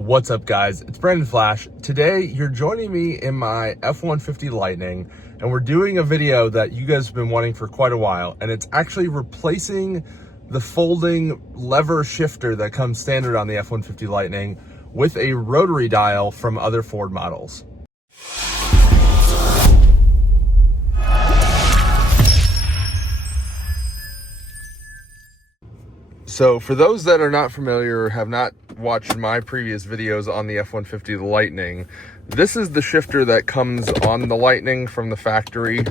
What's up, guys? It's Brandon Flash. Today, you're joining me in my F150 Lightning, and we're doing a video that you guys have been wanting for quite a while, and it's actually replacing the folding lever shifter that comes standard on the F150 Lightning with a rotary dial from other Ford models. So for those that are not familiar or have not watched my previous videos on the F150 Lightning, this is the shifter that comes on the Lightning from the factory.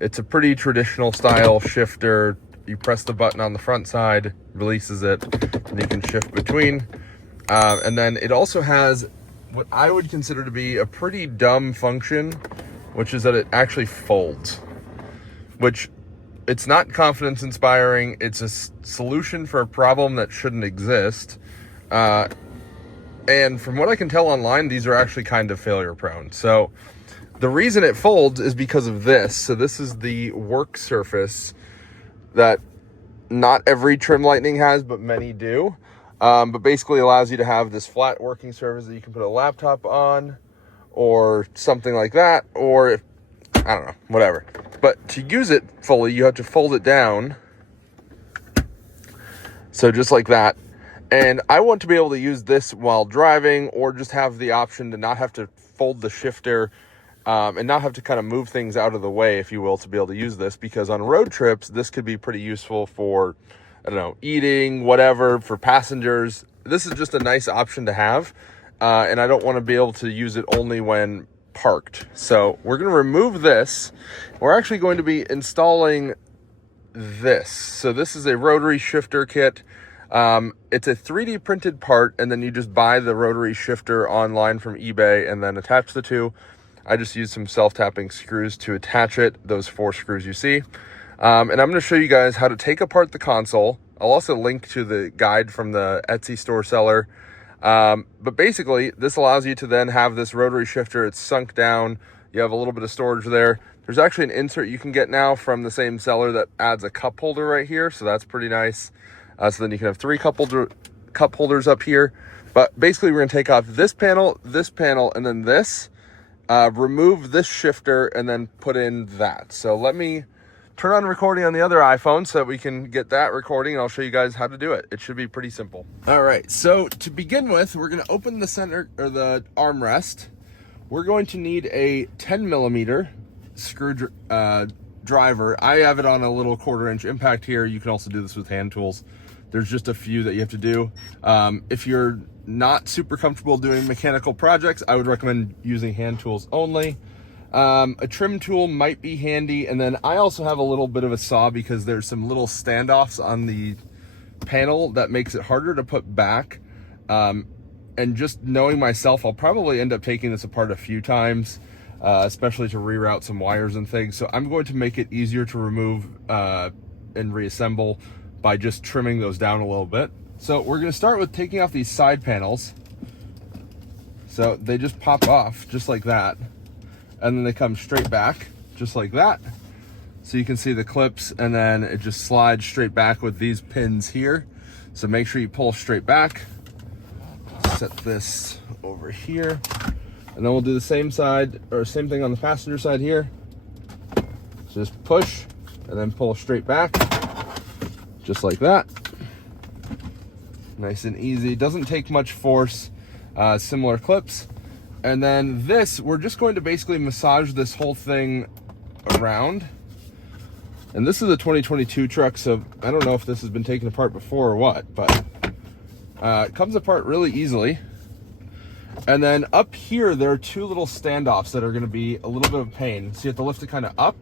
It's a pretty traditional style shifter. You press the button on the front side, releases it, and you can shift between. And then it also has what I would consider to be a pretty dumb function, which is that it actually folds, which it's not confidence inspiring. It's a solution for a problem that shouldn't exist. And from what I can tell online, these are actually kind of failure prone. So the reason it folds is because of this. So this is the work surface that not every trim Lightning has, but many do. But basically allows you to have this flat working surface that you can put a laptop on or something like that, or I don't know, whatever. But to use it fully, you have to fold it down. So just like that. And I want to be able to use this while driving, or just have the option to not have to fold the shifter and not have to kind of move things out of the way, if you will, to be able to use this. Because on road trips, this could be pretty useful for, I don't know, eating, whatever, for passengers. This is just a nice option to have. And I don't want to be able to use it only when parked. So we're going to remove this. We're actually going to be installing this. So this is a rotary shifter kit. It's a 3D printed part, and then you just buy the rotary shifter online from eBay and then attach the two. I just used some self-tapping screws to attach it, those 4 screws you see. And I'm going to show you guys how to take apart the console. I'll also link to the guide from the Etsy store seller. But basically, this allows you to then have this rotary shifter. It's sunk down. You have a little bit of storage there. There's actually an insert you can get now from the same seller that adds a cup holder right here. So that's pretty nice. So then you can have 3 cup holders up here. But basically, we're going to take off this panel, and then this. Remove this shifter, and then put in that. So let me turn on recording on the other iPhone so that we can get that recording, and I'll show you guys how to do it. It should be pretty simple. All right, so to begin with, we're going to open the center, or the armrest. We're going to need a 10mm screw driver. I have it on a little 1/4" impact here. You can also do this with hand tools. There's just a few that you have to do. If you're not super comfortable doing mechanical projects, I would recommend using hand tools only. A trim tool might be handy, and then I also have a little bit of a saw because there's some little standoffs on the panel that makes it harder to put back. And just knowing myself, I'll probably end up taking this apart a few times, especially to reroute some wires and things. So I'm going to make it easier to remove and reassemble by just trimming those down a little bit. So we're going to start with taking off these side panels. So they just pop off just like that. And then they come straight back just like that. So you can see the clips, and then it just slides straight back with these pins here. So make sure you pull straight back. Set this over here. And then we'll do the same side, or same thing on the passenger side here. So just push and then pull straight back. Just like that. Nice and easy. Doesn't take much force. Similar clips. And then this, we're just going to basically massage this whole thing around. And this is a 2022 truck, so I don't know if this has been taken apart before or what, but it comes apart really easily. And then up here, there are 2 little standoffs that are going to be a little bit of pain. So you have to lift it kind of up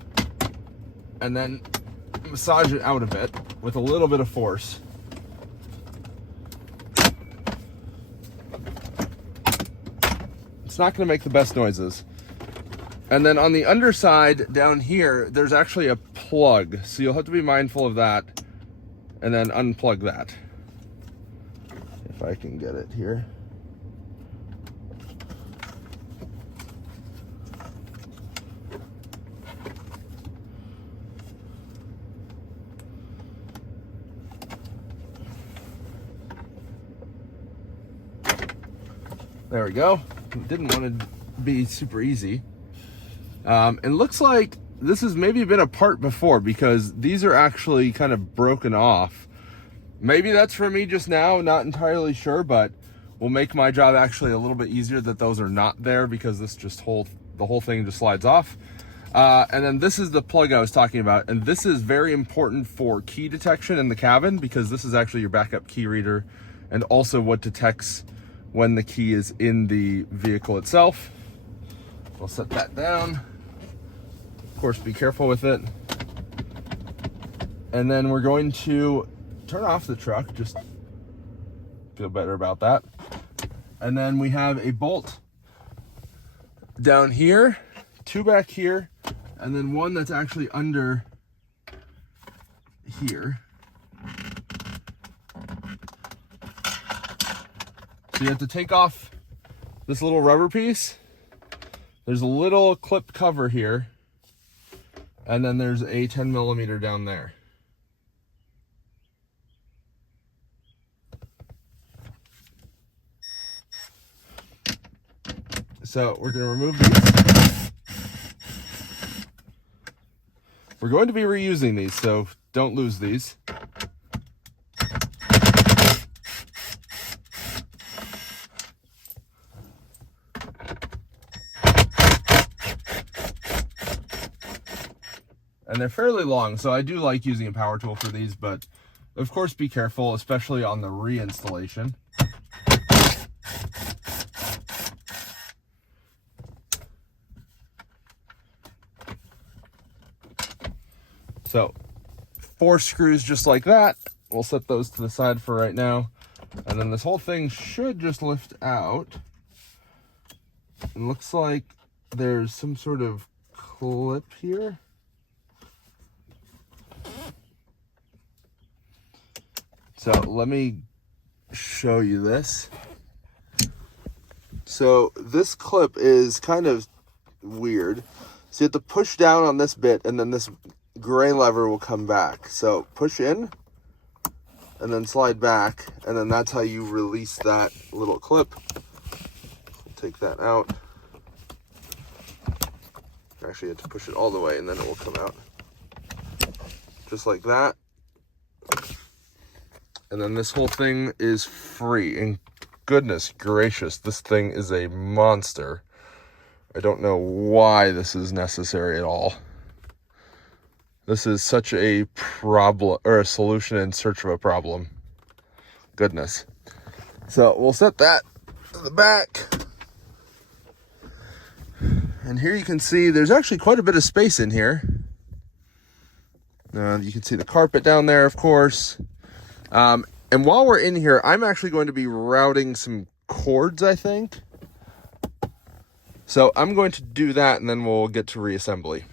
and then massage it out a bit with a little bit of force. It's not going to make the best noises. And then on the underside down here, there's actually a plug. So you'll have to be mindful of that and then unplug that. If I can get it here. There we go. Didn't want to be super easy. It looks like this has maybe been a part before because these are actually kind of broken off. Maybe that's for me just now, not entirely sure, but will make my job actually a little bit easier that those are not there because this just the whole thing just slides off. And then this is the plug I was talking about, and this is very important for key detection in the cabin because this is actually your backup key reader and also what detects when the key is in the vehicle itself. We'll set that down. Of course, be careful with it. And then we're going to turn off the truck, just feel better about that. And then we have a bolt down here, two back here, and then one that's actually under here. So you have to take off this little rubber piece. There's a little clip cover here, and then there's a 10 millimeter down there. So we're going to remove these. We're going to be reusing these, so don't lose these. And they're fairly long, so I do like using a power tool for these, but of course be careful, especially on the reinstallation. So 4 screws just like that. We'll set those to the side for right now. And then this whole thing should just lift out. It looks like there's some sort of clip here. So let me show you this. So this clip is kind of weird. So you have to push down on this bit and then this gray lever will come back. So push in and then slide back, and then that's how you release that little clip. Take that out. Actually, you have to push it all the way and then it will come out. Just like that. And then this whole thing is free. And goodness gracious, this thing is a monster. I don't know why this is necessary at all. This is such a problem, or a solution in search of a problem. Goodness. So we'll set that to the back. And here you can see there's actually quite a bit of space in here. You can see the carpet down there, of course. And while we're in here, I'm actually going to be routing some cords, I think. So I'm going to do that, and then we'll get to reassembly.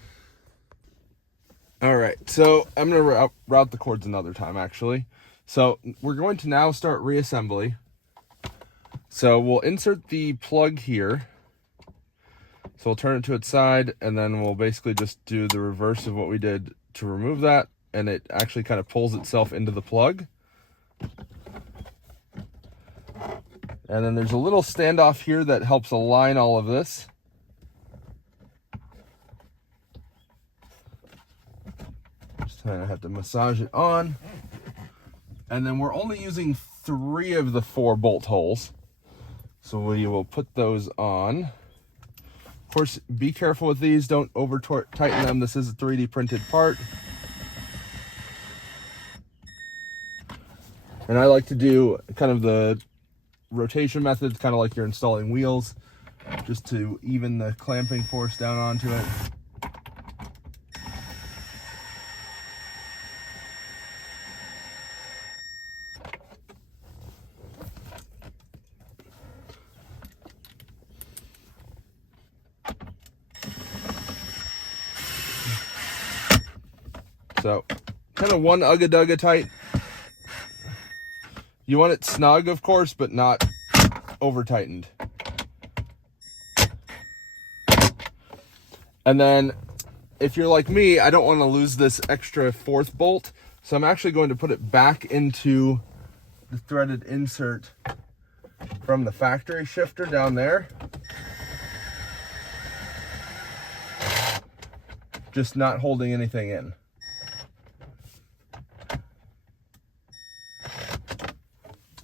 All right, so I'm going to route the cords another time, actually. So we're going to now start reassembly. So we'll insert the plug here. So we'll turn it to its side, and then we'll basically just do the reverse of what we did to remove that, and it actually kind of pulls itself into the plug. And then there's a little standoff here that helps align all of this. Just kind of have to massage it on. And then we're only using 3 of the 4 bolt holes. So we will put those on. Of course, be careful with these. Don't over tighten them. This is a 3D printed part. And I like to do kind of the rotation method, kind of like you're installing wheels, just to even the clamping force down onto it. So, kind of one ugga-dugga tight. You want it snug, of course, but not over-tightened. And then, if you're like me, I don't want to lose this extra 4th bolt, so I'm actually going to put it back into the threaded insert from the factory shifter down there. Just not holding anything in.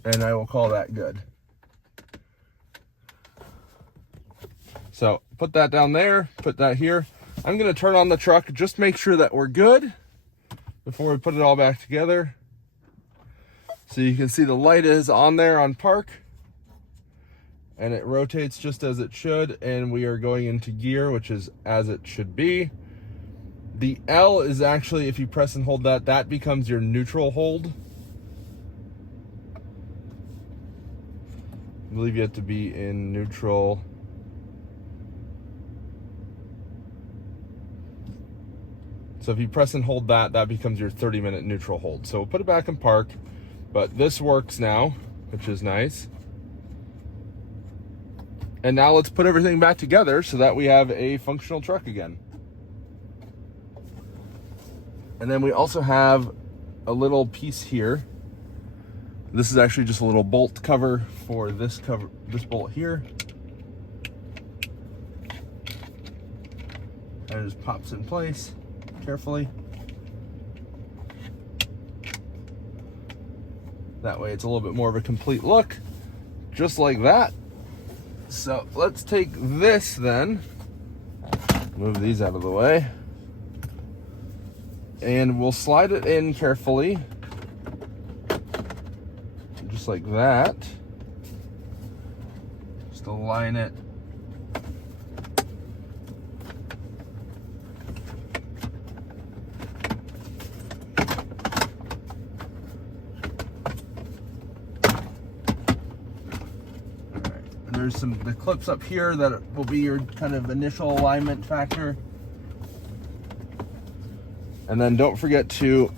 And I will call that good. So put that down there, put that here. I'm gonna turn on the truck, just make sure that we're good before we put it all back together. So you can see the light is on there on park, and it rotates just as it should, and we are going into gear, which is as it should be. The L is actually, if you press and hold that, that becomes your neutral hold. I believe you have to be in neutral. So if you press and hold that, that becomes your 30-minute neutral hold. So we'll put it back in park, but this works now, which is nice. And now let's put everything back together so that we have a functional truck again. And then we also have a little piece here. This is actually just a little bolt cover for this bolt here. And it just pops in place carefully. That way it's a little bit more of a complete look, just like that. So let's take this then, move these out of the way, and we'll slide it in carefully. Just like that. Just align it. Alright, and there's the clips up here that will be your kind of initial alignment factor. And then don't forget to,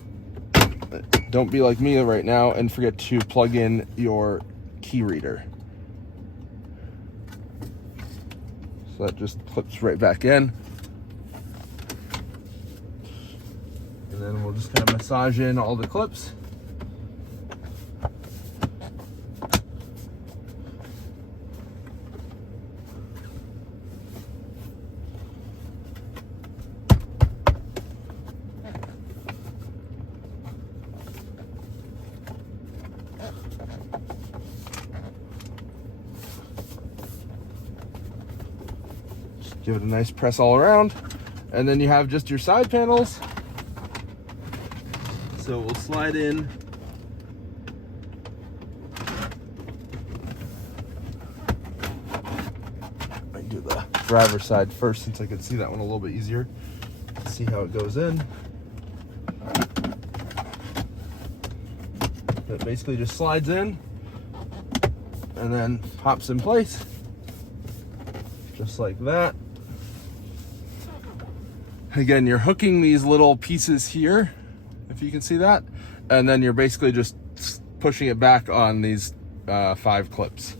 don't be like me right now and forget to plug in your key reader. So that just clips right back in. And then we'll just kind of massage in all the clips. Give it a nice press all around. And then you have just your side panels. So we'll slide in. I do the driver's side first since I can see that one a little bit easier. See how it goes in. It basically just slides in and then pops in place. Just like that. Again, you're hooking these little pieces here, if you can see that, and then you're basically just pushing it back on these 5 clips.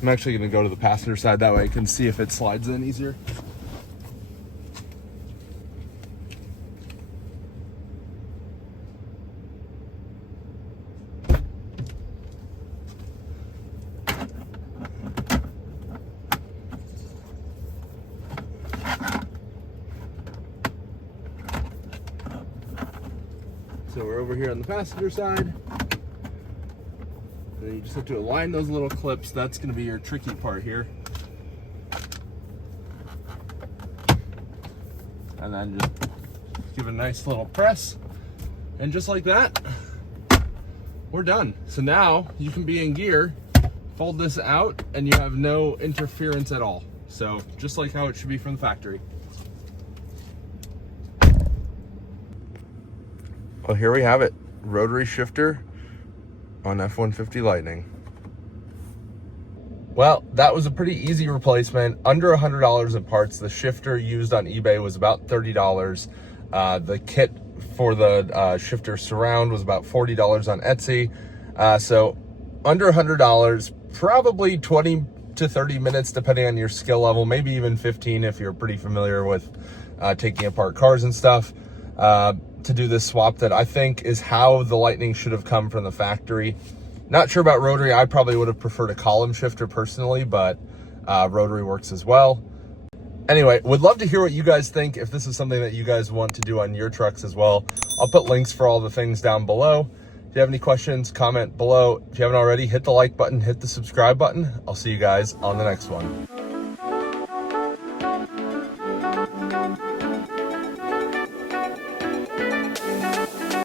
I'm actually going to go to the passenger side, that way I can see if it slides in easier. So we're over here on the passenger side. And you just have to align those little clips. That's going to be your tricky part here. And then just give it a nice little press. And just like that, we're done. So now you can be in gear, fold this out, and you have no interference at all. So just like how it should be from the factory. Well, here we have it. Rotary shifter on F150 Lightning. Well, that was a pretty easy replacement. Under $100 in parts. The shifter used on eBay was about $30. The kit for the shifter surround was about $40 on Etsy. So under $100, probably 20 to 30 minutes, depending on your skill level, maybe even 15 if you're pretty familiar with taking apart cars and stuff, to do this swap that I think is how the Lightning should have come from the factory. Not sure about Rotary. I probably would have preferred a column shifter personally, but Rotary works as well. Anyway, would love to hear what you guys think, if this is something that you guys want to do on your trucks as well. I'll put links for all the things down below. If you have any questions, comment below. If you haven't already, hit the like button, hit the subscribe button. I'll see you guys on the next one.